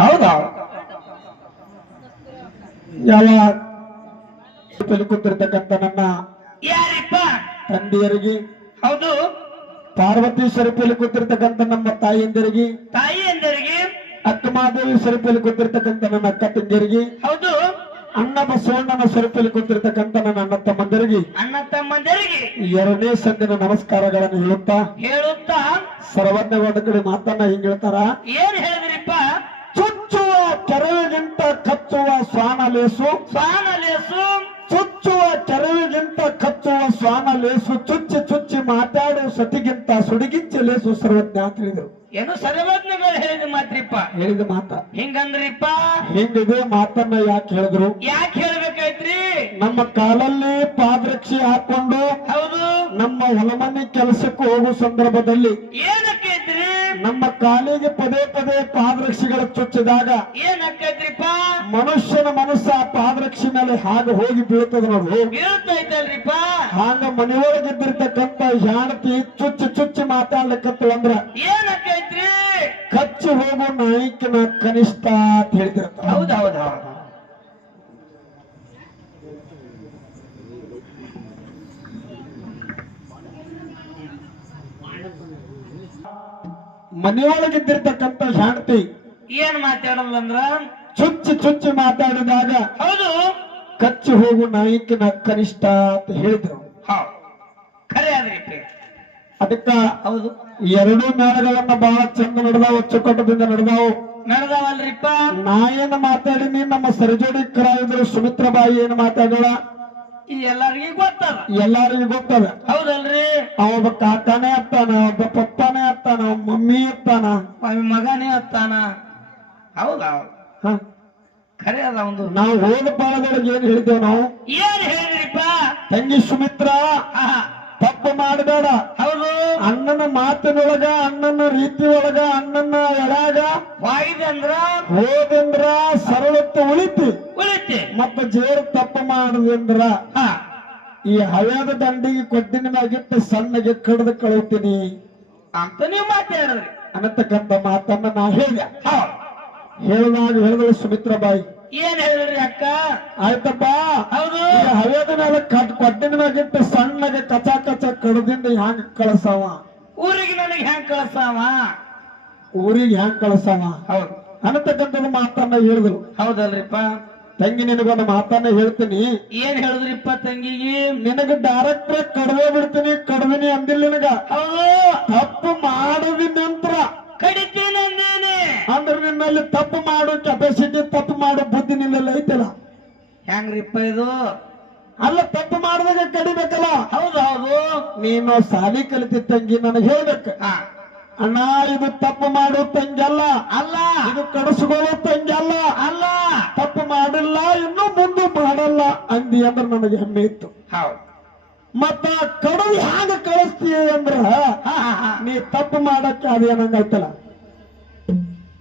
ಹೌದಾ ಯಾವ ಕೂತಿರ್ತಕ್ಕಂಥ ನನ್ನ ಯಾರಿಪ್ಪ ತಂದೆಯರಿಗೆ, ಹೌದು ಪಾರ್ವತಿ ಸರಪಿಯಲ್ಲಿ ಕೂತಿರ್ತಕ್ಕಂಥ ನಮ್ಮ ತಾಯಿಯಂದರಿಗೆ, ತಾಯಿಯಂದರಿಗೆ, ಅಕ್ಕಮಾದೇವಿ ಸರಪಿಯಲ್ಲಿ ಕೂತಿರ್ತಕ್ಕಂಥ ನನ್ನ ಅಕ್ಕ ತಂಗಿಯರಿಗೆ, ಹೌದು ಅಣ್ಣ ಬಸವಣ್ಣನ ಸರಪಿಯಲ್ಲಿ ಕೂತಿರ್ತಕ್ಕಂಥ ನನ್ನ ಅಣ್ಣ ತಮ್ಮಂದರಿಗೆ, ಅಣ್ಣ ತಮ್ಮಂದರಿಗೆ ಎರಡನೇ ಸಂದಿನ ನಮಸ್ಕಾರಗಳನ್ನು ಹೇಳುತ್ತಾ ಸರ್ವಜ್ಞ ಕಡೆ ಮಾತನ್ನ ಹಿಂಗ್ ಹೇಳ್ತಾರ. ಏನ್ ಹೇಳಿದ್ರಿಪ್ಪ? ಚುಚ್ಚುವ ಕೆರವಿಗಿಂತ ಕಚ್ಚುವ ಶ್ವಾನ ಲೇಸು, ಚುಚ್ಚುವ ಕೆರವಿಗಿಂತ ಕಚ್ಚುವ ಶ್ವಾನ ಲೇಸು, ಚುಚ್ಚಿ ಚುಚ್ಚಿ ಮಾತಾಡು ಸತಿಗಿಂತ ಸುಡಿಗಿಂಚ ಲೇಸು ಸರ್ವಜ್ಞ ಅಂತ ಹೇಳಿದ್ರು. ಏನು ಸರ್ವಜ್ಞಗಳು ಹೇಳಿದ ಮಾತ್ರಿಪ್ಪ? ಹೇಳಿದ ಮಾತ ಹಿಂಗಂದ್ರಿಪ್ಪ. ಹಿಂಗಿದೆ ಮಾತನ್ನ ಯಾಕೆ ಹೇಳಿದ್ರು? ಯಾಕೆ ಹೇಳ್ಬೇಕಾಯ್ತ್ರಿ? ನಮ್ಮ ಕಾಲಲ್ಲಿ ಪಾದರಕ್ಷೆ ಹಾಕೊಂಡು, ಹೌದು, ನಮ್ಮ ಹೊಲಮನೆ ಕೆಲಸಕ್ಕೆ ಹೋಗುವ ಸಂದರ್ಭದಲ್ಲಿ ಏನಕ್ಕೈತ್ರಿ? ನಮ್ಮ ಕಾಲಿಗೆ ಪದೇ ಪದೇ ಪಾದರಕ್ಷೆಗಳು ಚುಚ್ಚಿದಾಗ ಏನಕ್ಕೈತ್ರಿಪ್ಪ? ಮನುಷ್ಯನ ಮನಸ್ಸು ಆ ಪಾದರಕ್ಷೆ ಮೇಲೆ ಹಾಗೆ ಹೋಗಿ ಬೀಳ್ತದ ನೋಡು. ಬೀಳ್ತೈತಲ್ರಿಪ್ಪ. ಹಾಗ ಮನೆಯೊಳಗಿದ್ದಿರ್ತಕ್ಕಂಥ ಜಾಣತಿ ಚುಚ್ಚಿ ಚುಚ್ಚಿ ಮಾತಾಡ್ಲಿಕ್ಕತ್ತು ಅಂದ್ರ ಏನಕ್ಕೈತ್ರಿ? ಕಚ್ಚಿ ಹೋಗೋ ನಾಯಿಕಿನ ಕನಿಷ್ಠ ಅಂತ ಹೇಳ್ತಿರ್ತಾರೆ. ಹೌದೌದ. ಮನೆಯೊಳಗಿದ್ದಿರ್ತಕ್ಕಂಥ ಜಾಣತಿ ಏನ್ ಮಾತಾಡಲ್ಲ ಚುಚ್ಚಿ ಚುಚ್ಚಿ ಮಾತಾಡಿದಾಗ ಹೌದು ಕಚ್ಚಿ ಹೋಗು ನಾಯಿಕಿನ ಕನಿಷ್ಠ ಅಂತ ಹೇಳಿದ್ರು. ಖರೆ ಆದ್ರಿಪ್ಪ. ಅದಕ್ಕ ಹೌದು, ಎರಡೂ ಮೇಳಗಳನ್ನ ಬಹಳ ಚಂದ ನಡೆದಾವ, ಅಚ್ಚುಕಟ್ಟದಿಂದ ನಡೆದಾವಲ್ರಿಪ್ಪ. ನಾ ಏನ್ ಮಾತಾಡಿನಿ, ನಮ್ಮ ಸರಿಜೋಡಿ ಕಲಾವಿದರು ಸುಮಿತ್ರಬಾಯಿ ಏನ್ ಮಾತಾಡೋಣ ಈ ಎಲ್ಲರಿಗೂ ಗೊತ್ತದ, ಎಲ್ಲರಿಗೂ ಗೊತ್ತದ. ಹೌದಲ್ರಿ? ಒಬ್ಬ ಕಾಕಾನೇ ಅತ್ತಾನ, ಒಬ್ಬ ಪಪ್ಪಾನೇ ಅತ್ತಾನ, ಮಮ್ಮಿ ಅತ್ತಾನ, ಮಗನೇ ಅತ್ತಾನ. ಹೌದಾ? ಖರೆ ಅದ. ಒಂದು ನಾವು ಹೋದ ಪಾಲದೊಳಗೆ ಏನ್ ಹೇಳಿದ್ದೇವ್ ನಾವು? ಏನ್ ಹೇಳಿದ್ರಿಪ್ಪ? ತಂಗಿ ಸುಮಿತ್ರ ತಪ್ಪು ಮಾಡಬೇಡ. ಹೌದು, ಅಣ್ಣನ ಮಾತಿನೊಳಗ, ಅಣ್ಣನ ರೀತಿ ಒಳಗ, ಅಣ್ಣನ ಎಳಾಗ ಹೋದಂದ್ರ ಸರಳತ್ತು ಉಳಿತಿ, ಮತ್ತ ಜೇರು ತಪ್ಪು ಮಾಡುದಂದ್ರ ಈ ಹವ್ಯಾದ ದಂಡಿಗೆ ಕೊಟ್ಟಿನ ಮ್ಯಾಗಿಟ್ಟು ಸಣ್ಣಗೆ ಕಡ್ದು ಕಳುತ್ತೀನಿ ಅಂತ ನೀವು ಮಾತಾಡಿದ್ರಿ ಅನ್ನತಕ್ಕಂಥ ಮಾತನ್ನ ನಾ ಹೇಳಿದಳು ಸುಮಿತ್ರಬಾಯಿ. ಏನ್ ಹೇಳಿದ್ರಿ ಅಕ್ಕ? ಆಯ್ತಪ್ಪ, ಹೌದು, ಹವ್ಯಾದ ಮೇಲೆ ಕೊಟ್ಟಿನ ಮ್ಯಾಗಿಟ್ಟು ಸಣ್ಣಗೆ ಕಚ ಕಚ ಕಡ್ದಿಂದ ಹ್ಯಾಂಗ ಕಳಸವ, ಊರಿಗೆ ನನಗೆ ಹೆಂಗ್ ಕಳಸಾವ, ಊರಿಗೆ ಹ್ಯಾಂಗ ಕಳಸವ ಹೌದು ಅನ್ನತಕ್ಕಂಥದ್ದು ಮಾತನ್ನ ಹೇಳಿದ್ರು. ಹೌದಲ್ರಿಪ್ಪ? ತಂಗಿ ನಿನಗೊಂದು ಮಾತನ್ನ ಹೇಳ್ತೀನಿ. ಏನ್ ಹೇಳಿದ್ರಿಪ್ಪ ತಂಗಿಗೆ? ನಿನಗ ಡೈರೆಕ್ಟ್ ಕಡ್ದೇ ಬಿಡ್ತೀನಿ, ಕಡ್ದಿನಿ ಅಂದಿಲ್ಲ ನಿನಗ. ಹೌದು, ತಪ್ಪು ಮಾಡದಿ ನಂತರ ಕಡಿತೇನೆ ಅಂದೇನೆ ಅಂದ್ರೆ ನಿನ್ನಲ್ಲಿ ತಪ್ಪು ಮಾಡೋ ಕೆಪಾಸಿಟಿ, ತಪ್ಪು ಮಾಡೋ ಬುದ್ಧಿ ನಿನ್ನಲ್ಲಿ ಐತಲ್ಲ. ಹೆಂಗ್ರಿಪ್ಪ ಇದು? ಅಲ್ಲ, ತಪ್ಪು ಮಾಡಿದಾಗ ಕಡಿಬೇಕಲ್ಲ. ಹೌದು ಹೌದು, ನೀನು ಸಾಲಿ ಕಲಿತಿ ತಂಗಿ, ನನಗೆ ಹೇಳ್ಬೇಕು, ಅಣ್ಣ ಇದು ತಪ್ಪು ಮಾಡೋ ತಂಗಿ ಅಲ್ಲ, ಇದು ಕಡಿಸ್ಕೊಳ್ಳೋ ತಂಗಿ ಅಲ್ಲ, ತಪ್ಪು ಮಾಡಿಲ್ಲ, ಇನ್ನು ಮುಂದೆ ಮಾಡಲ್ಲ ಅಂದಿ ಅಂದ್ರೆ ನನಗೆ ಹೆಮ್ಮೆ ಇತ್ತು. ಮತ್ತ ಕಡು ಹ್ಯಾಂಗ ಕಳಿಸ್ತೀಯ ಅಂದ್ರ ನೀ ತಪ್ಪು ಮಾಡಕ್ಕೆ ಅದೇನಂಗೈತಲ್ಲ,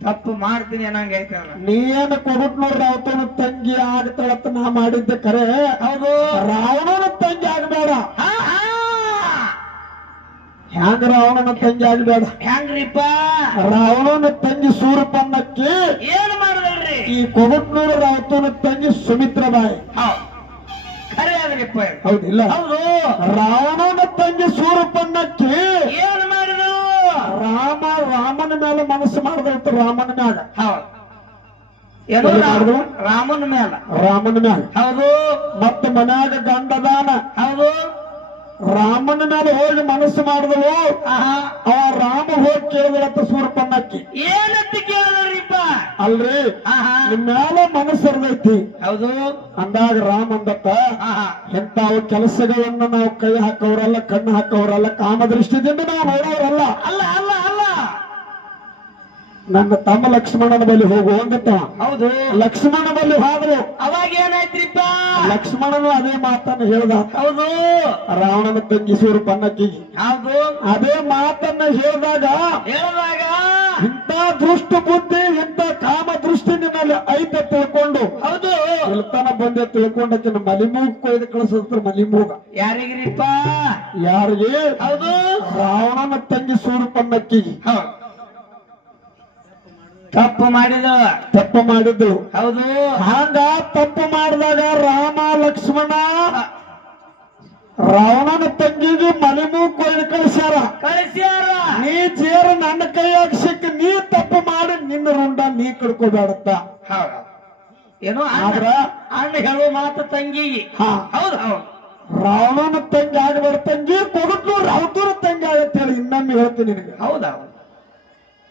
ತಪ್ಪು ಮಾಡ್ತೀನಿ ಅನ್ನಂಗೈತಲ್ಲ. ನೀ ಏನು ಕೊಬಿಟ್ ನೋಡ್ರಿ, ಅವತನ ತಂಗಿ ಆಗ್ತಾಳತ್ತ ನಾ ಮಾಡಿದ್ದೆ ಖರೆ. ಹೌದು, ರಾವಣನ ತಂಗಿ ಆಗಬೇಡ. ಹ್ಯಾಂಗ ರಾವಣನ ತಂಗಿ ಆಗಬೇಡ? ಹೆಂಗ್ರಿಪ್ಪ? ರಾವಣನ ತಂಗಿ ಸೂರಪನ್ನಕ್ಕೆ ಏನ್ ಮಾಡಿದ್ರಿ? ಈ ಕೊಬಿಟ್ನೂರ ರಾವತನ ತಂಗಿ ಸುಮಿತ್ರಬಾಯಿ. ಖರೆ ಆದ್ರಿಪ್ಪ? ಹೌದಿಲ್ಲ? ಹೌದು, ರಾವಣನ ತಂಗಿ ಸೂರಪನ್ನಕ್ಕೆ ಏನ್ ಮಾಡಿದ್ರು? ರಾಮನ ಮೇಲೆ ಮನಸ್ಸು ಮಾಡಿದೈತು, ರಾಮನ ಮ್ಯಾಗ. ಏನು ರಾಮನ ಮ್ಯಾಲ? ಹೌದು, ಮತ್ತ ಮನ್ಯಾಗ ಗಂಡದಾನ. ಹೌದು, ರಾಮನ ಮೇಲೆ ಹೋಗಿ ಮನಸ್ಸು ಮಾಡಿದವು. ಅವ ರಾಮ ಹೋಗಿ ಕೇಳಿದತ್ತ ಸೂರಪನ್ನಕ್ಕಿ. ಏನಂತ ಕೇಳಿದ್ರಿಪ್ಪ? ಅಲ್ರಿ, ನಿಮ್ ಮ್ಯಾಲ ಮನಸ್ಸರ್ದೈತಿ. ಹೌದು ಅಂದಾಗ ರಾಮ ಅಂದತ್ತ, ಎಂತಾವು ಕೆಲಸಗಳನ್ನ ನಾವು ಕೈ ಹಾಕವ್ರಲ್ಲ, ಕಣ್ಣು ಹಾಕವ್ರಲ್ಲ, ಕಾಮದೃಷ್ಟಿದಿಂದ ನಾವು ನೋಡೋರಲ್ಲ. ಅಲ್ಲ ಅಲ್ಲ ಅಲ್ಲ, ನನ್ನ ತಮ್ಮ ಲಕ್ಷ್ಮಣನ ಬಳಿ ಹೋಗು ಅಂದತ್ತ. ಹೌದು, ಲಕ್ಷ್ಮಣ ಬಳಿ ಹೋದ್ರು. ಅವಾಗ ಏನಾಯ್ತ್ರಿಪ್ಪ? ಲಕ್ಷ್ಮಣನು ಅದೇ ಮಾತನ್ನ ಹೇಳ್ದ. ಹೌದು, ರಾವಣನ ತಂಗಿ ಸೂರಪನ್ನಕ್ಕಿಗೆ ಹೌದು ಅದೇ ಮಾತನ್ನ ಹೇಳಿದಾಗ ಇಂಥ ದೃಷ್ಟ ಬುದ್ಧಿ, ಇಂಥ ಕಾಮ ದೃಷ್ಟಿ ನಿನ್ನಲ್ಲಿ ಐತೆ ತಿಳ್ಕೊಂಡು, ಹೌದು ಇಲ್ತನ ಬಂದೆ ತಿಳ್ಕೊಂಡಕ್ಕಿನ ಮಲಿಮೂಗ್ ಕೊಯ್ದು ಕಳಿಸಿದ್ರು. ಮಲಿಮೂಗ ಯಾರಿಗ್ರಿಪ್ಪ? ಯಾರಿಗೆ? ಹೌದು, ರಾವಣನ ತಂಗಿ ಸೂರಪನ್ನಕ್ಕಿಗೆ. ತಪ್ಪು ಮಾಡಿದಳು. ತಪ್ಪು ಮಾಡಿದ್ಳು. ಹೌದು. ಹಂಗ ತಪ್ಪು ಮಾಡಿದಾಗ ರಾಮ ಲಕ್ಷ್ಮಣ ರಾವಣನ ತಂಗಿಗೆ ಮನೆಮೂ ಕೊಯ್ದು ಕಳಿಸ್ಯಾರ. ನೀ ಚೇರು ನನ್ನ ಕೈಯಾಗ ಸಿಕ್ಕ ನೀ ತಪ್ಪು ಮಾಡಿ ನಿನ್ನ ರುಂಡ ನೀ ಕಡ್ಕೋಬೇಡತ್ತ. ಏನೋ ಆದ್ರ ಅಣ್ಣ ಹೇಳೋ ಮಾತು ತಂಗಿಗೆ. ಹೌದು ಹೌದು. ರಾವಣನ ತಂಗಿ ಆಗಬೇಡ ತಂಗಿ ಕೊಗಟ್ಲು ರಾವತೂರ ತಂಗಿ ಆಗತ್ತೆ ಹೇಳಿ ಇನ್ನೊಮ್ಮೆ ಹೇಳ್ತೀನಿ ನಿನಗೆ. ಹೌದೌದು.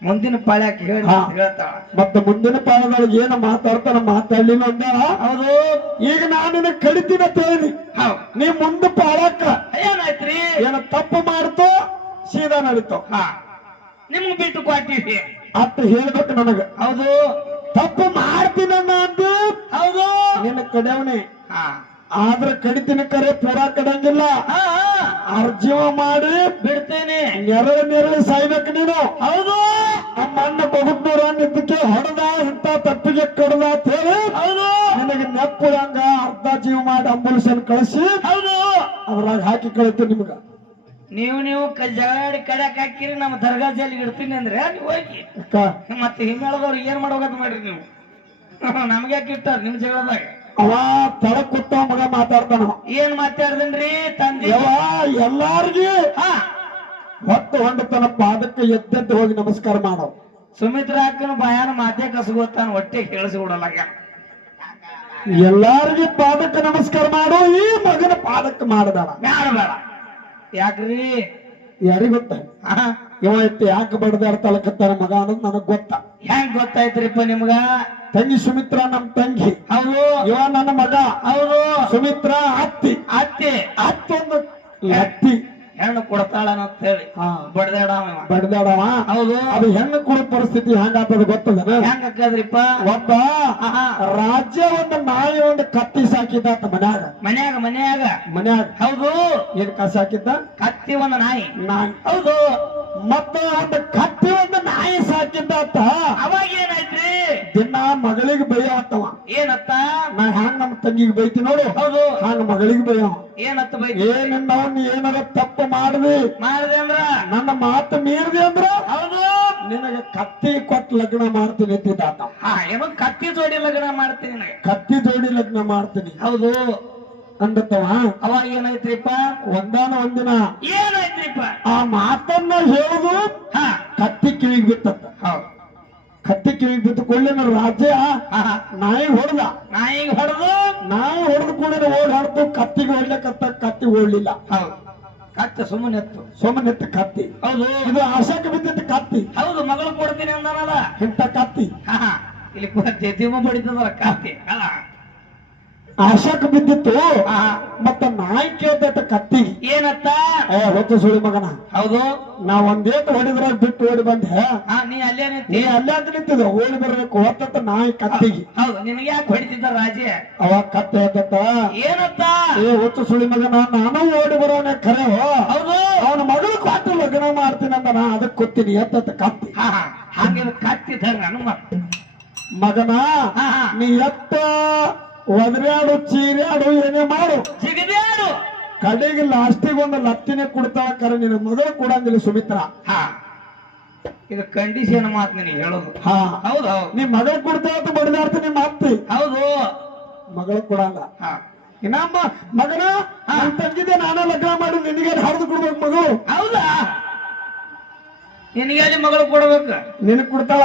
ಮುಂದಿನ ಪಾಳ್ಯಕ್ಕೆ ಹೇಳಿ ಹೇಳ್ತಾಳ. ಮತ್ತೆ ಮುಂದಿನ ಪಾಳದೊಳಗೆ ಏನು ಮಾತಾಡ್ತಾನ ಮಾತಾಡ್ಲಿಲ್ಲ ಅಂದ. ಹೌದು. ಈಗ ನಾನು ನಿನಗೆ ಕಡಿತೀನಿ ಅಂತ ಹೇಳಿ ನೀ ಮುಂದೆ ಪಾಳಕ್ಕ ಏನಾಯ್ತ್ರಿ? ಏನ ತಪ್ಪು ಮಾಡ್ತೋ ಸೀದಾ ನಡೀತೋ. ನಿಮ್ಗೆ ಬಿಟ್ಟು ಕೊಟ್ಟಿವಿ ಅತ್ತ ಹೇಳ್ಬೇಕು ನನಗ. ಹೌದು. ತಪ್ಪು ಮಾಡ್ತೀನನ್ನ ಅಂದು. ಹೌದು. ನಿನ್ನ ಕಡೆಯವನೇ ಆದ್ರೆ ಕಡಿತೀನಿ ಕರೆ ಪೂರಾ ಕಡಂಗಿಲ್ಲ. ಅರ್ಜೀವ ಮಾಡಿ ಬಿಡ್ತೇನೆ. ನೆರಳು ಸಾಯ್ಬೇಕು ನೀನು. ಹೌದು. ನಮ್ಮ ಅಣ್ಣ ಕೊಗುಟ್ನೂರ ಇದಕ್ಕೆ ಹೊಡೆದ ಇಂತ ತಪ್ಪಿಗೆ ಕಡ್ದ ಅಂತ ಹೇಳಿ ಹೌದು. ನಿನಗೆ ನೆಪ್ಪುರಂಗ ಅರ್ಧ ಜೀವ ಮಾಡಿ ಅಂಬುಲಿಸನ್ ಕಳಿಸಿ ಹೌದು ಅದ್ರಾಗ ಹಾಕಿ ಕಳಿತು ನಿಮ್ಗ. ನೀವು ಜಗಳಾಡಿ ಕಡಕ್ ಹಾಕಿರಿ ನಮ್ಮ ದರ್ಗಾ ಜೈಲಿಗೆ ಇಡ್ತೀನಿ ಅಂದ್ರೆ ನೀವು ಹೋಗಿ ಮತ್ತೆ ಹಿಮ್ಮೇಳದವ್ರು ಏನ್ ಮಾಡ್ಬೇಕಂತ ಮಾಡ್ರಿ ನೀವು. ನಮ್ಗೆ ಯಾಕೆ ಇಟ್ಟಾರ ನಿಮ್ ಜಗಳದಾಗ? ಅವ ತಳ ಕೂತ ಮಗ ಮಾತಾಡ್ತಾನ. ಏನ್ ಮಾತಾಡ್ದನ್ರಿ ತಂದೆ? ಎಲ್ಲಾರ್ಗಿ ಹೊತ್ತು ಹೊಂಡ ತನ್ನ ಪಾದಕ್ಕೆ ಎದ್ದೆದ್ದು ಹೋಗಿ ನಮಸ್ಕಾರ ಮಾಡೋ. ಸುಮಿತ್ರ ಅಕ್ಕನ ಬಾಯಾನ ಮಾತೆ ಕಸಗೋತಾನ ಹೊಟ್ಟೆ ಕೇಳಿಸಿ ಕೊಡಲಾಗ. ಎಲ್ಲಾರ್ಗಿ ಪಾದಕ್ಕೆ ನಮಸ್ಕಾರ ಮಾಡು. ಈ ಮಗನ ಪಾದಕ್ಕೆ ಮಾಡಬೇಡ. ಬೇಡ. ಯಾಕ್ರಿ? ಯಾರಿಗ ಗೊತ್ತ ಇವ ಇತ್ತು ಯಾಕೆ ಬಡದಾಡ್ತಲಕತ್ತಾನ ಮಗ ಅನ್ನೋದು ನನಗ್ ಗೊತ್ತ. ಹೆಂಗ್ ಗೊತ್ತಾಯ್ತ್ರಿಪ್ಪ ನಿಮ್ಗ? ತಂಗಿ ಸುಮಿತ್ರ ನಮ್ ತಂಗಿ. ಹೌದು. ಇವ ನನ್ನ ಮಗ. ಹೌದು. ಸುಮಿತ್ರ ಅತ್ತಿ. ಅತ್ತೊಂದು ಅತ್ತಿ ಹೆಣ್ಣು ಕೊಡ್ತಾಳ ಅಂತ ಹೇಳಿ ಬಡದಾಡವ. ಹೌದು. ಅದು ಹೆಣ್ಣು ಕೊಡೋ ಪರಿಸ್ಥಿತಿ ಹೆಂಗಾಗ್ತದ ಗೊತ್ತದ? ಹೆಂಗ್ ಹಾಕದ್ರಿಪ್ಪ? ಒಬ್ಬ ರಾಜ್ಯ ಒಂದು ನಾಯಿ ಒಂದು ಕತ್ತಿ ಸಾಕಿದ್ದ ಮನ್ಯಾಗ. ಹೌದು. ಏನ್ ಕಸ ಹಾಕಿದ್ದ? ಕತ್ತಿ ಒಂದು ನಾಯಿ. ಹೌದು. ಮತ್ತೆ ಒಂದು ಕತ್ತಿ ಒಂದು ನಾಯಿ ಸಾಕಿದ್ದಾತ. ಅವಾಗ ಏನಾಯ್ತ್ರಿ? ದಿನ ಮಗಳಿಗೆ ಬೈಯ ಆತವ. ಏನತ್ತ? ನಾ ಹ್ಯಾಂಗ ನಮ್ಮ ತಂಗಿಗೆ ಬೈತಿ ನೋಡು. ಹೌದು. ಹಂಗ ಮಗಳಿಗೆ ಬೈಯವ. ಏನತ್ತ ಬೈ? ಏನಿಲ್ಲ ಅವ್ನು ಏನಾರ ತಪ್ಪು ಮಾಡಿದೆ ಅಂದ್ರ ನನ್ನ ಮಾತು ಮೀರಿದೆ ಅಂದ್ರ ಹೌದು ನಿನಗೆ ಕತ್ತಿ ಕೊಟ್ಟು ಲಗ್ನ ಮಾಡ್ತೀನಿ ಅಂತಿದ್ದಾತ. ಏನೋ ಕತ್ತಿ ಜೋಡಿ ಲಗ್ನ ಮಾಡ್ತೀನಿ. ಕತ್ತಿ ಜೋಡಿ ಲಗ್ನ ಮಾಡ್ತೀನಿ. ಹೌದು ಅಂದತ್ತವ. ಅವಾಗ ಏನಾಯ್ತ್ರಿಪ್ಪ? ಒಂದಿನ ಏನಾಯ್ತ್ರಿಪ್ಪ? ಆ ಮಾತನ್ನ ಹೇಳುದು ಕತ್ತಿ ಕಿವಿಗೆ ಬಿತ್ತತ್ತ. ಕತ್ತಿ ಕಿವಿಗೆ ಬಿತ್ತು ಕೊಳ್ಳಿನ ರಾಜ್ಯ ನಾಯಿಗೆ ಹೊಡೆದ. ನಾಯಿ ಹೊಡೆದು ಕೂಡ ಓಡ್ ಹಾಡ್ತು. ಕತ್ತಿಗೆ ಹೊಡ್ಲಕತ್ತ. ಕತ್ತಿ ಓಡ್ಲಿಲ್ಲ. ಕತ್ತಿ ಸುಮ್ಮನೆ ಕತ್ತಿ. ಹೌದು. ಇದು ಆಶಾಕ್ಕೆ ಬಿದ್ದಿತ್ತು ಕತ್ತಿ. ಹೌದು. ಮಗಳು ಕೊಡ್ತೀನಿ ಅಂದಾನಲ್ಲ ಇಂಥ ಕತ್ತಿ. ಇಲ್ಲಿ ದಿಮ್ಮ ಬಡಿತದಲ್ಲ ಕತ್ತಿ. ಆಶಾಕ್ ಬಿದ್ದಿತ್ತು. ಮತ್ತ ನಾಯಿ ಕೇಳ್ತ ಕತ್ತಿ ಏನತ್ತ? ಹೊತ್ತು ಸುಳಿ ಮಗನ. ಹೌದು. ನಾ ಒಂದೇಟು ಹೊಡಿದ್ರಾಗ ಬಿಟ್ಟು ಓಡಿ ಬಂದೆ. ನೀ ಅಲ್ಲೇ ಅಂತ ನಿಂತಿದ್ದ. ಓಡಿ ಬರ್ಬೇಕು ಹೊತ್ತ ನಾಯಿ ಕತ್ತಿಗೆ. ಹೌದು. ನಿನಗೆ ಯಾಕೆ ಹೊಡಿತಿದ್ದ ರಾಜೆ? ಅವಾಗ ಕತ್ತಿ ಹೇಳ್ತ ಏನತ್ತ? ಹೊತ್ತು ಸುಳಿ ಮಗನ ನಾನು ಓಡಿ ಬರೋನೆ ಖರೆ. ಹೌದು. ಅವನ ಮಗಳು ಕೊಟ್ಟು ಲಗ್ನ ಮಾಡ್ತೀನಿ ಅಂತ ನಾ ಅದಕ್ಕೆ ಕೊತ್ತೀನಿ ಎತ್ತ ಕತ್ತಿ. ಹಂಗೆ ಕತ್ತಿದ್ದ ಮಗನ ನೀ ಎತ್ತ ಒದರ್ಯಾಡು ಚೀರ್ಯಾಡು ಏನೇ ಮಾಡು ಜಿಗದ್ಯಾಡು ಕಡೆಗೆ ಲಾಸ್ಟಿಗೆ ಒಂದು ಲತ್ತಿನೇ ಕೊಡ್ತಾಳ. ಕರೆ ನಿನ್ನ ಮಗಳು ಕೊಡಂಗಿಲ್ಲ ಸುಮಿತ್ರ. ಇದು ಕಂಡೀಷನ್ ಮಾತು ನೀನು ಹೇಳೋದು. ಹೌದು. ನೀ ಮಗಳು ಕೊಡ್ತಾಳ ಅಂತ ಬಡಿದಾಡ್ತೀನಿ ಮಾತಿ. ಹೌದು. ಮಗಳು ಕೊಡಲ್ಲ. ಇನ್ನಮ್ಮ ಮಗನ ತಂಗಿದ್ದೆ ನಾನ ಲಗ್ನ ಮಾಡಿ ನಿನಗೆ ಹರಿದು ಕೊಡ್ಬೇಕು ಮಗಳು. ಹೌದಾ? ನಿನಗೆ ಅಲ್ಲಿ ಮಗಳು ಕೊಡ್ಬೇಕು. ನಿನಗ್ ಕೊಡ್ತಾಳ?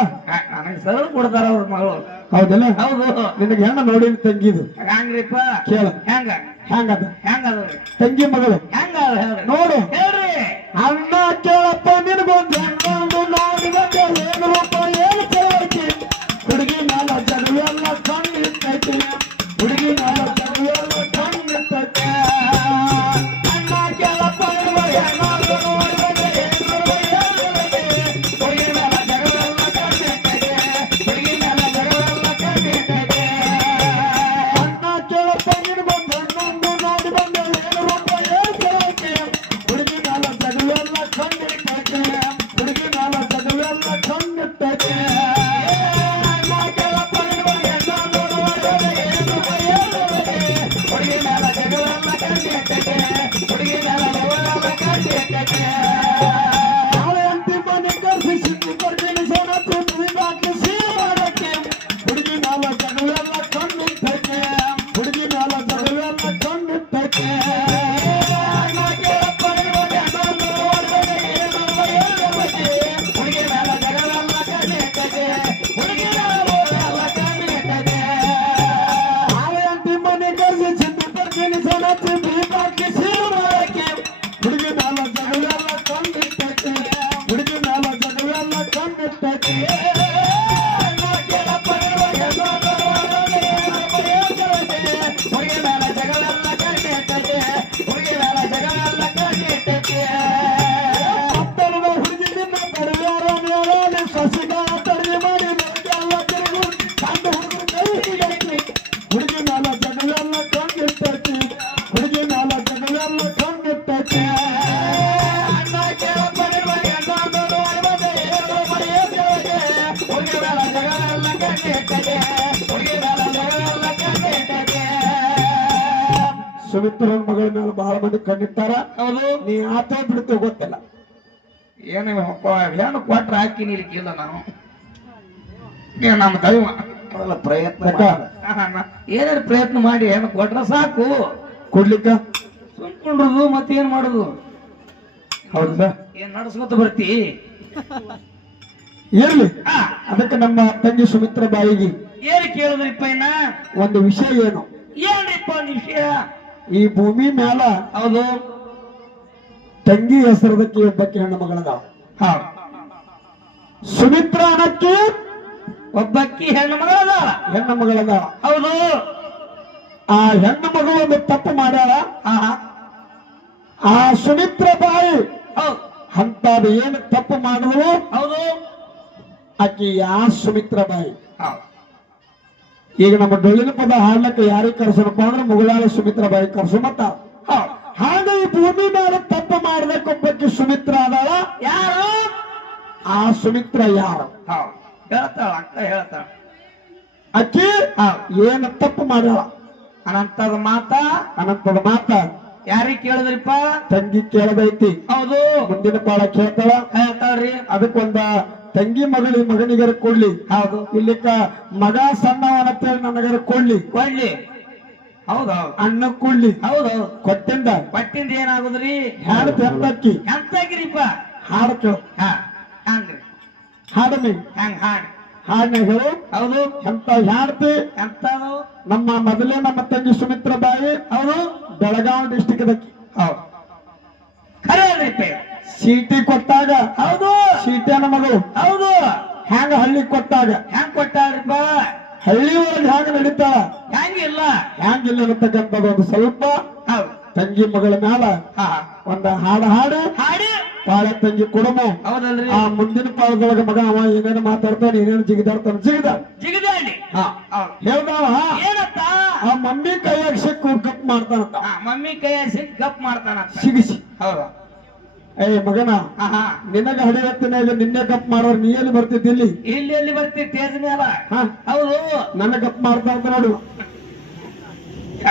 ನನಗೆ ಸರಳ ಕೊಡ್ತಾರ ಅವ್ರ ಮಗಳು. ಹೌದಲ್ಲ? ಹೌದು. ನಿನಗೆ ಹೆಣ್ಣ ನೋಡಿ ತಂಗಿದು ಹೆಂಗ್ರಿಪ್ಪ? ಕೇಳ. ಹೆಂಗದ ತಂಗಿ ಮಗಳು ಹೆಂಗ ನೋಡು. ಹೇಳ್ರಿ. ಅಣ್ಣ ಕೇಳಪ್ಪ ನಿನಗೊಂದು ಹೆಣ್ಣು ನೋಡಿ ಏನು ರೂಪ ಏನು ಕೇಳೈತಿ. ಹುಡುಗಿ ನಾಲ ಜಗವೆಲ್ಲ ಕಣ್ಣಿಟ್ಟೈತಿ. ಹುಡುಗಿ ನಾಲ ಜಗವೆಲ್ಲ ಕಣ್ಣಿಟ್ಟೈತಿ. ಅಣ್ಣ ಕೇಳಪ್ಪ ಮೇಲೆ ಜಗವೆಲ್ಲ ಕಣ್ಣಿಟ್ಟಗೆ ಹುಡುಗಿ ಮೇಲೆ ಜಗವೆಲ್ಲ ಕಣ್ಣಿಟ್ಟಗೆ ಸುಮಿತ್ರನ ಮಗಳ ಮೇಲೆ ಬಹಳ ಮಂದಿ ಕಣ್ಣಿಟ್ಟಾರ. ಹೌದು ನೀ ಆತ ಬಿಡ್ತೇವೆ ಗೊತ್ತಿಲ್ಲ. ಏನು ಹೆಣ್ಣು ಕೊಟ್ರ ಹಾಕಿ ನಿಲ್ಕಿಲ್ಲ ನಾವು ನಮ್ಮ ದೈವ ಪ್ರಯತ್ನ ಏನಾದ್ರು ಪ್ರಯತ್ನ ಮಾಡಿ ಹೆಣ್ಣು ಕೊಟ್ರ ಸಾಕು. ಕೊಡ್ಲಿಕ್ಕ ಸುಮ್ಕೊಂಡ್ರದು ಮತ್ತೇನ್ ಮಾಡುದು? ಹೌದಾ? ಏನ್ ನಡ್ಸ್ಕೊತ ಬರ್ತಿ? ಇರ್ಲಿ. ಅದಕ್ಕೆ ನಮ್ಮ ತಂಗಿ ಸುಮಿತ್ರ ಬಾಯಿಗೆ ಏನ್ ಕೇಳಿದ್ರಿಪ್ಪ ಇನ್ನ ಒಂದು ವಿಷಯ ಏನು? ಏನ್ರಿಪ್ಪ ವಿಷಯ? ಈ ಭೂಮಿ ಮ್ಯಾಲ ಹೌದು ತಂಗಿ ಹೆಸರದಕ್ಕೆ ಒಬ್ಬಕ್ಕೆ ಹೆಣ್ಣು ಮಗಳದಾವ. ಸುಮಿತ್ರ ಅನ್ನಕ್ಕೆ ಒಬ್ಬಕ್ಕಿ ಹೆಣ್ಣು ಮಗಳದಾಳ. ಹೆಣ್ಣು ಮಗಳದಾವ. ಹೌದು. ಆ ಹೆಣ್ಣು ಮಗಳು ಒಂದು ತಪ್ಪು ಮಾಡ್ಯಾಳ. ಆ ಸುಮಿತ್ರ ಬಾಯಿ ಹೌದು ಅಂತದ ಏನು ತಪ್ಪು ಮಾಡಿದ್ರು ಹೌದು ಆಕಿ ಯಾ ಸುಮಿತ್ರ ಬಾಯಿ. ಹೌದು. ಈಗ ನಮ್ಮ ಡೊಳ್ಳಿನ ಪದ ಹಾಡ್ಲಕ್ಕ ಯಾರಿಗೆ ಕರ್ಸನಪ್ಪ ಅಂದ್ರೆ ಮುಗುಳಾಳ ಸುಮಿತ್ರ ಬಾಯಿ ಕರ್ಸು ಮತ್ತ. ಹಾಗೆ ಈ ಭೂಮಿ ಮೇಲೆ ತಪ್ಪು ಮಾಡ್ಬೇಕೊಬ್ಬಕ್ಕೆ ಸುಮಿತ್ರ ಅದಾಳ. ಯಾರು ಆ ಸುಮಿತ್ರ ಯಾರು? ಹೇಳ್ತಾಳ ಅಕ್ಕ ಹೇಳ್ತಾಳ. ಅಕ್ಕಿ ಏನು ತಪ್ಪು ಮಾಡ್ಯಾಳ? ಅನಂತದ ಮಾತ ಅನಂತದ ಮಾತ ಯಾರಿಗೆ ಕೇಳಿದ್ರಿಪ್ಪ? ತಂಗಿ ಕೇಳದೈತಿ. ಹೌದು ಮುಂದಿನ ಪಾಳ ಕೇಳ್ತಾಳ. ಹೇಳ್ತಾಳ್ರಿ. ಅದಕ್ಕೊಂದ ತಂಗಿ ಮಗನಿಗರ ಕೊಡ್ಲಿ. ಹೌದು. ಇಲ್ಲಿಕ್ಕ ಮಗ ಸಣ್ಣವನತ್ತೇಳಿ ನನಗರ ಕೊಡ್ಲಿ. ಕೊಡ್ಲಿ. ಹೌದೌದು. ಅಣ್ಣ ಕೊಡ್ಲಿ. ಹೌದೌದು. ಕೊಟ್ಟಿಂದ ಕೊಟ್ಟಿಂದ ಏನಾಗುದ್ರಿ? ಹಾಡು ತೆತ್ತಕ್ಕಿ ಎಂತಾಗಿರಿಪ್ಪ? ಹಾಡು ಕೇಳು. ಹಂಗ್ರಿ ಹಾಡಮಿ ಹಂಗ ಹಾಡ್ ಹಾಡನ್ನ ಹೇಳು. ಹೌದು. ಎಂತ ಹಾಡ್ತಿ? ಎಂತದು? ನಮ್ಮ ಮೊದಲೇ ನಮ್ಮ ತಂಗಿ ಸುಮಿತ್ರ ಬಾಯಿ ಹೌದು ಬೆಳಗಾವಿ ಡಿಸ್ಟಿಕ್ ದಕ್ಕಿ. ಹೌದು ಖರೆ ಅಲ್ರಿಪ್ಪ. ಸೀಟಿ ಕೊಟ್ಟಾಗ ಹೌದು ಸೀಟಿಯನ ಮಗಳು ಹೌದು. ಹ್ಯಾಂಗ ಹಳ್ಳಿ ಕೊಟ್ಟಾಗ ಹೆಂಗ್ ಕೊಟ್ಟಾಳ್ರಿಪ್ಪ? ಹಳ್ಳಿ ಒಳಗೆ ಹ್ಯಾಂಗ ನಡೀತಾಳ ಹೆಂಗಿಲ್ಲ ಹ್ಯಾಂಗಿಲ್ಲ ಅನ್ನತಕ್ಕಂಥದ್ದು ಒಂದು ಸ್ವಲ್ಪ ಹೌದು. ತಂಗಿ ಮಗಳ ಮ್ಯಾಲ ಒಂದ ಹಾಡು ಹಾಡು ಹಾಡಿ ಪಾಳ ತಂಗಿ ಕುಡುಮ. ಹೌದಲ್ರಿ. ಆ ಮುಂದಿನ ಪಾಳದೊಳಗ ಮಗ ಅವ ಏನೇನು ಮಾತಾಡ್ತಾನೆ ಏನೇನು ಜಿಗಿದಾಡ್ತಾನ ಜಿಗಿದ ಜಿಗದಾಡಿ ಹೇಳ್ದಾವ ಏನತ್ತ? ಆ ಮಮ್ಮಿ ಕೈಯಾಗ ಸಿಕ್ಕು ಕಪ್ ಮಾಡ್ತಾನಂತ. ಮಮ್ಮಿ ಕೈ ಸಿಕ್ ಗಪ್ ಮಾಡ್ತಾನಂತ. ಸಿಗಿಸಿ ಹೌದು. ಏ ಮಗನ ನಿನಗ ಹಡಿಯತ್ತಿನಾಗ ನಿನ್ನೆ ಕಪ್ ಮಾಡೋರು ನೀ ಎಲ್ಲಿ ಬರ್ತಿದ್ದಿಲ್ಲಿ? ಇಲ್ಲಿ ಎಲ್ಲಿ ಬರ್ತಿ ಟೇಜ್ ಮೇಲ? ಹಾ ಹೌದು. ನನ್ನ ಕಪ್ ಮಾಡ್ತಾ ಅಂತ ನೋಡು.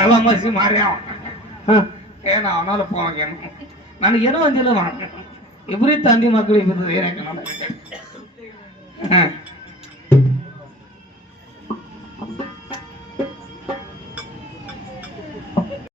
ಎಲ್ಲ ಮಸಿ ಮಾರ್ಯಾವ. ಹಾ ಏನ ಅವನಲ್ಲಪ್ಪ ಅವಾಗೇನು ನನಗೇನೋ ಅಂದಿಲ್ಲ. ಇಬ್ರಿ ತಂದಿ ಮಕ್ಕಳು ಇಬ್ಬರು ಏನಕ್ಕೆ